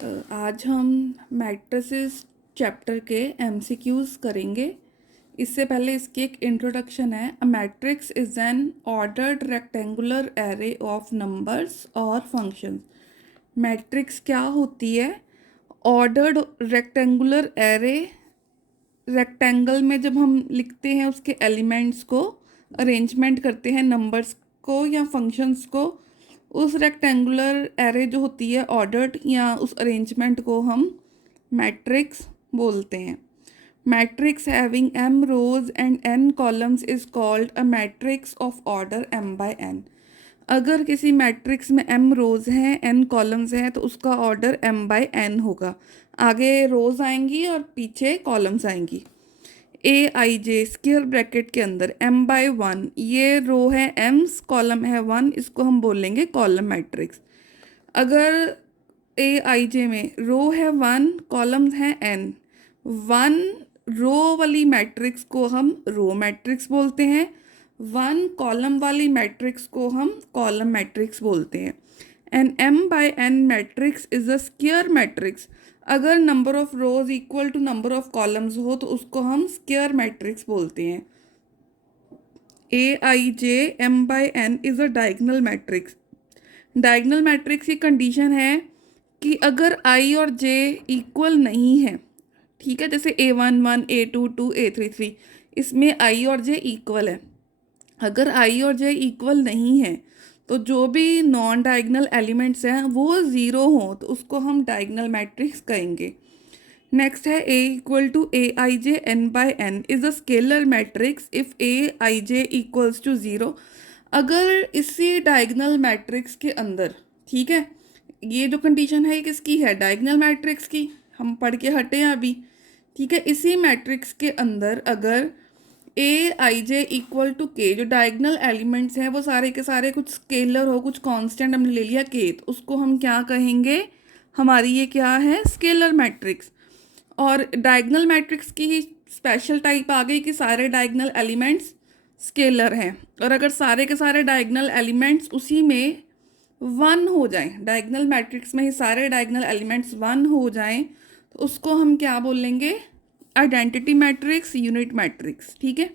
आज हम matrices chapter के एमसीक्यूज़ करेंगे। इससे पहले इसकी एक इंट्रोडक्शन है। A matrix is an ordered rectangular array of numbers और फंक्शंस। मैट्रिक्स क्या होती है? Ordered rectangular array. रेक्टेंगल में जब हम लिखते हैं उसके एलिमेंट्स को अरेंजमेंट करते हैं, नंबर्स को या फंक्शंस को, उस रेक्टेंगुलर एरे जो होती है ऑर्डर्ड, या उस अरेंजमेंट को हम मैट्रिक्स बोलते हैं। Matrix having m rows and n columns is called a matrix of order m by n। अगर किसी मैट्रिक्स में m रोज हैं, n कॉलम्स हैं, तो उसका ऑर्डर m बाय n होगा। आगे रोज आएंगी और पीछे कॉलम्स आएंगी। ए आई जे स्क्वायर ब्रैकेट के अंदर m/1, ये रो है m, कॉलम है 1, इसको हम बोलेंगे कॉलम मैट्रिक्स। अगर ए आई जे में रो है 1, कॉलम्स हैं n, 1 रो वाली मैट्रिक्स को हम रो मैट्रिक्स बोलते हैं, 1 कॉलम वाली मैट्रिक्स को हम कॉलम मैट्रिक्स बोलते हैं। An m/n matrix is a square matrix. अगर number of rows equal to number of columns हो तो उसको हम स्क्वायर मैट्रिक्स बोलते हैं। A I J m/n is a diagonal matrix. Diagonal matrix की कंडीशन है कि अगर i और j इक्वल नहीं है, ठीक है, जैसे a11, a22, a33, इसमें i और j इक्वल है। अगर i और j इक्वल नहीं है तो जो भी नॉन डायगोनल एलिमेंट्स हैं वो ज़ीरो हों तो उसको हम डायगोनल मैट्रिक्स कहेंगे। नेक्स्ट है a equal to A I J n/n is a scalar matrix if A I J equals to zero. अगर इसी डायगोनल मैट्रिक्स के अंदर, ठीक है, ये जो कंडीशन है ये किसकी है? डायगोनल मैट्रिक्स की। हम पढ़ के हटे हैं अभी, ठीक है। इसी मैट्रिक्स के अंदर अगर ए आई जे इक्वल टू के, जो डायगोनल एलिमेंट्स हैं वो सारे के सारे कुछ स्केलर हो, कुछ कांस्टेंट हमने ले लिया के, तो उसको हम क्या कहेंगे? हमारी ये क्या है? Scalar matrix. और डायगोनल मैट्रिक्स की ही स्पेशल टाइप आ गई कि सारे डायगोनल एलिमेंट्स स्केलर हैं। और अगर सारे के सारे डायगोनल एलिमेंट्स उसी में वन हो जाएं, डायगोनल मैट्रिक्स में ही सारे डायगोनल एलिमेंट्स वन हो जाएं, तो उसको हम क्या बोलेंगे? आइडेंटिटी मैट्रिक्स, यूनिट मैट्रिक्स, ठीक है।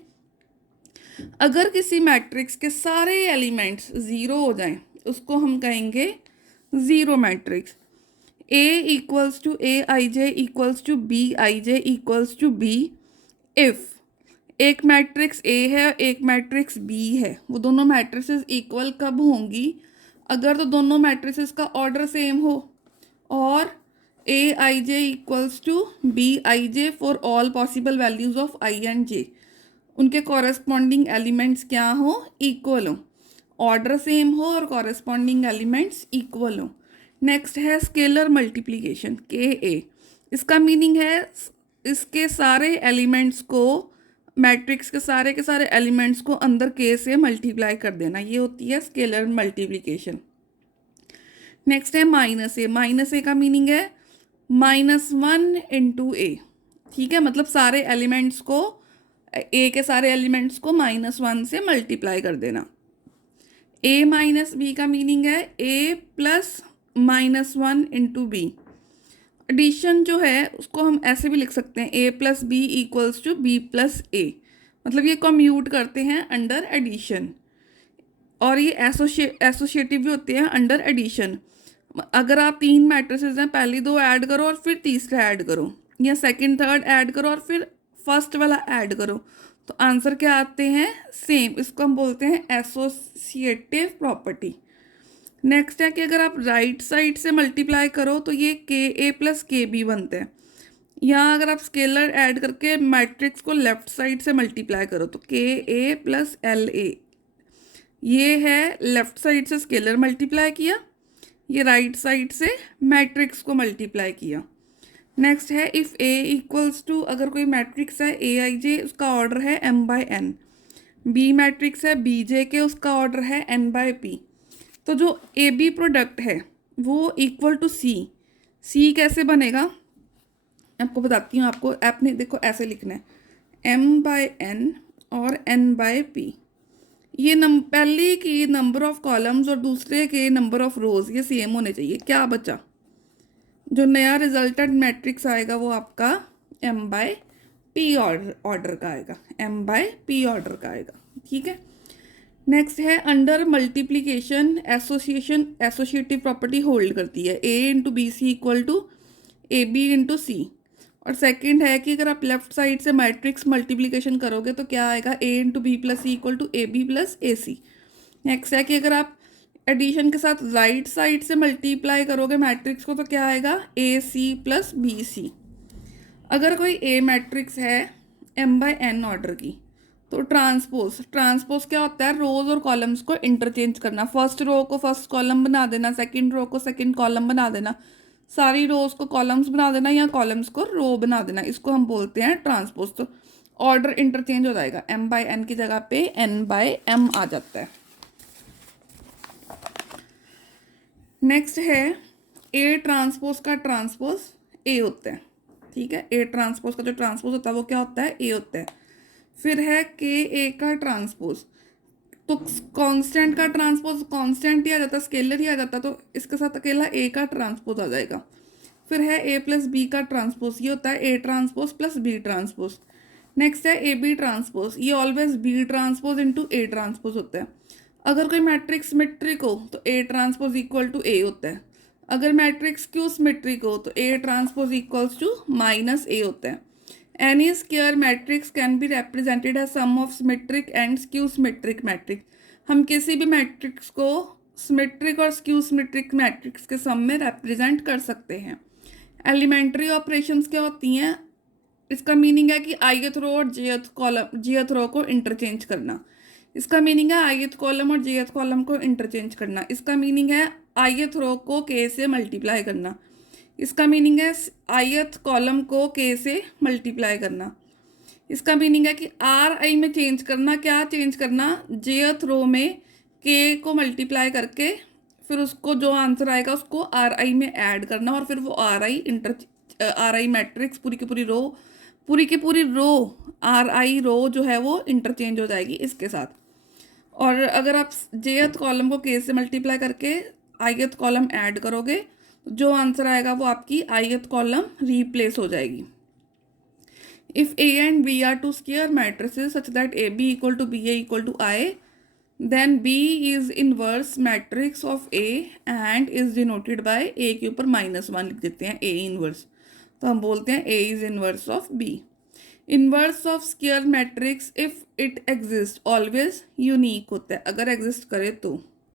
अगर किसी मैट्रिक्स के सारे एलिमेंट्स ज़ीरो हो जाएं उसको हम कहेंगे zero matrix. A equals to A I J equals to B I J equals to B if एक मैट्रिक्स ए है एक मैट्रिक्स बी है, वो दोनों मैट्रिसेस इक्वल कब होंगी? अगर तो दोनों मैट्रिसेस का ऑर्डर सेम हो और A I J equals to B I J for all possible values of I and J, उनके कॉरेस्पॉन्डिंग एलिमेंट्स क्या हो? इक्वल हो। ऑर्डर सेम हो और कॉरेस्पॉन्डिंग एलिमेंट्स इक्वल हो। नेक्स्ट है स्केलर मल्टीप्लिकेशन, के ए। इसका मीनिंग है इसके सारे एलिमेंट्स को, मैट्रिक्स के सारे एलिमेंट्स को अंदर के से मल्टीप्लाई कर देना, ये होती है स्केलर मल्टीप्लिकेशन। नेक्स्ट है माइनस ए। माइनस ए का मीनिंग है -1 इंटू ए, ठीक है, मतलब सारे एलिमेंट्स को, ए के सारे एलिमेंट्स को -1 से मल्टीप्लाई कर देना। ए माइनस बी का मीनिंग है A plus -1 into B. Addition जो है उसको हम ऐसे भी लिख सकते हैं, A plus B equals to B plus A, मतलब ये कम्यूट करते हैं अंडर एडिशन। और ये एसोसिएटिव भी होते हैं अंडर एडिशन। अगर आप 3 मैट्रिसेस हैं, पहली 2 ऐड करो और फिर तीसरा ऐड करो, या सेकंड थर्ड ऐड करो और फिर फर्स्ट वाला ऐड करो, तो आंसर क्या आते हैं? सेम। इसको हम बोलते हैं एसोसिएटिव प्रॉपर्टी। नेक्स्ट है कि अगर आप राइट साइड से मल्टीप्लाई करो तो ये के ए प्लस के बी बनते हैं। या अगर आप स्केलर ऐड करके मैट्रिक्स को लेफ्ट साइड से मल्टीप्लाई करो तो के ए प्लस एल ए, ये है लेफ्ट साइड से स्केलर मल्टीप्लाई किया, ये राइट साइड से मैट्रिक्स को मल्टीप्लाई किया। नेक्स्ट है इफ़ ए इक्वल्स टू, अगर कोई मैट्रिक्स है ए आई जे, उसका ऑर्डर है m/n। बी मैट्रिक्स है बी जे के, उसका ऑर्डर है n/p। तो जो ए बी प्रोडक्ट है वो इक्वल टू सी। सी कैसे बनेगा आपको बताती हूँ। आपको आपने देखो ऐसे लिखना है m/n और n/p। ये पहले की नंबर ऑफ कॉलम्स और दूसरे के नंबर ऑफ रोज ये सेम होने चाहिए। क्या बचा? जो नया रिजल्टेंट मैट्रिक्स आएगा वो आपका m बाय p ऑर्डर का आएगा, m बाय p ऑर्डर का आएगा, ठीक है। नेक्स्ट है under multiplication association, associative property hold करती है a into B C equal to A B into C. और सेकेंड है कि अगर आप लेफ्ट साइड से मैट्रिक्स मल्टीप्लीकेशन करोगे तो क्या आएगा, a into B plus C equal to A B plus A C. Next है कि अगर आप एडिशन के साथ राइट साइड से मल्टीप्लाई करोगे मैट्रिक्स को तो क्या आएगा, ए सी प्लस बी सी। अगर कोई ए मैट्रिक्स है m बाय n ऑर्डर की तो ट्रांसपोज क्या होता है, रोज और कॉलम्स को इंटरचेंज करना। फर्स्ट रो को फर्स्ट कॉलम बना देना, सेकंड रो को सेकंड कॉलम बना देना, सारी रोज को कॉलम्स बना देना या कॉलम्स को रो बना देना, इसको हम बोलते हैं ट्रांसपोज। तो ऑर्डर इंटरचेंज हो जाएगा, m बाय n की जगह पे n बाय m आ जाता है। नेक्स्ट है ए ट्रांसपोज का ट्रांसपोज ए होता है, ठीक है। ए ट्रांसपोज का जो ट्रांसपोज होता है वो क्या होता है, ए होता है। फिर है के ए का ट्रांसपोज, तो कांस्टेंट का ट्रांसपोज कांस्टेंट ही आ जाता, स्केलर ही आ जाता, तो इसके साथ अकेला ए का ट्रांसपोज आ जाएगा। फिर है ए प्लस बी का ट्रांसपोज, ये होता है A transpose plus B transpose. Next है ए बी ट्रांसपोज, ये always B transpose into A transpose होता है। अगर कोई मैट्रिक्स सिमेट्रिक हो तो A transpose equal to A होता है। अगर मैट्रिक्स क्यू सिमेट्रिक हो तो A transpose equals to minus A होता है। Any square matrix can be represented as sum of symmetric and skew symmetric matrix. हम किसी भी मैट्रिक्स को सिमेट्रिक और स्क्यू सिमेट्रिक मैट्रिक्स के सम में रिप्रेजेंट कर सकते हैं। एलिमेंट्री ऑपरेशंस क्या होती हैं, इसका मीनिंग है कि ith रो और jth रो को इंटरचेंज करना। इसका मीनिंग है ith कॉलम और jth कॉलम को इंटरचेंज करना। इसका मीनिंग है ith रो को k से मल्टीप्लाई करना। इसका मीनिंग है ith कॉलम को k से मल्टीप्लाई करना। इसका मीनिंग है कि ri में चेंज करना, क्या चेंज करना, jth रो में k को मल्टीप्लाई करके फिर उसको जो आंसर आएगा उसको ri में ऐड करना और फिर वो ri मैट्रिक्स पूरी की पूरी रो ri रो जो है वो इंटरचेंज हो जाएगी इसके साथ। और अगर आप jth कॉलम को k से मल्टीप्लाई करके ith कॉलम ऐड करोगे जो आंसर आएगा वो आपकी ith कॉलम रिप्लेस हो जाएगी। If a and b are two square matrices such that a b equal to b a equal to I, then b is inverse matrix of a and is denoted by a के ऊपर -1 लिख देते हैं, a inverse. तो हम बोलते हैं a is inverse of b। Inverse of square matrix if it exist always unique होता है, अगर एग्जिस्ट करे तो।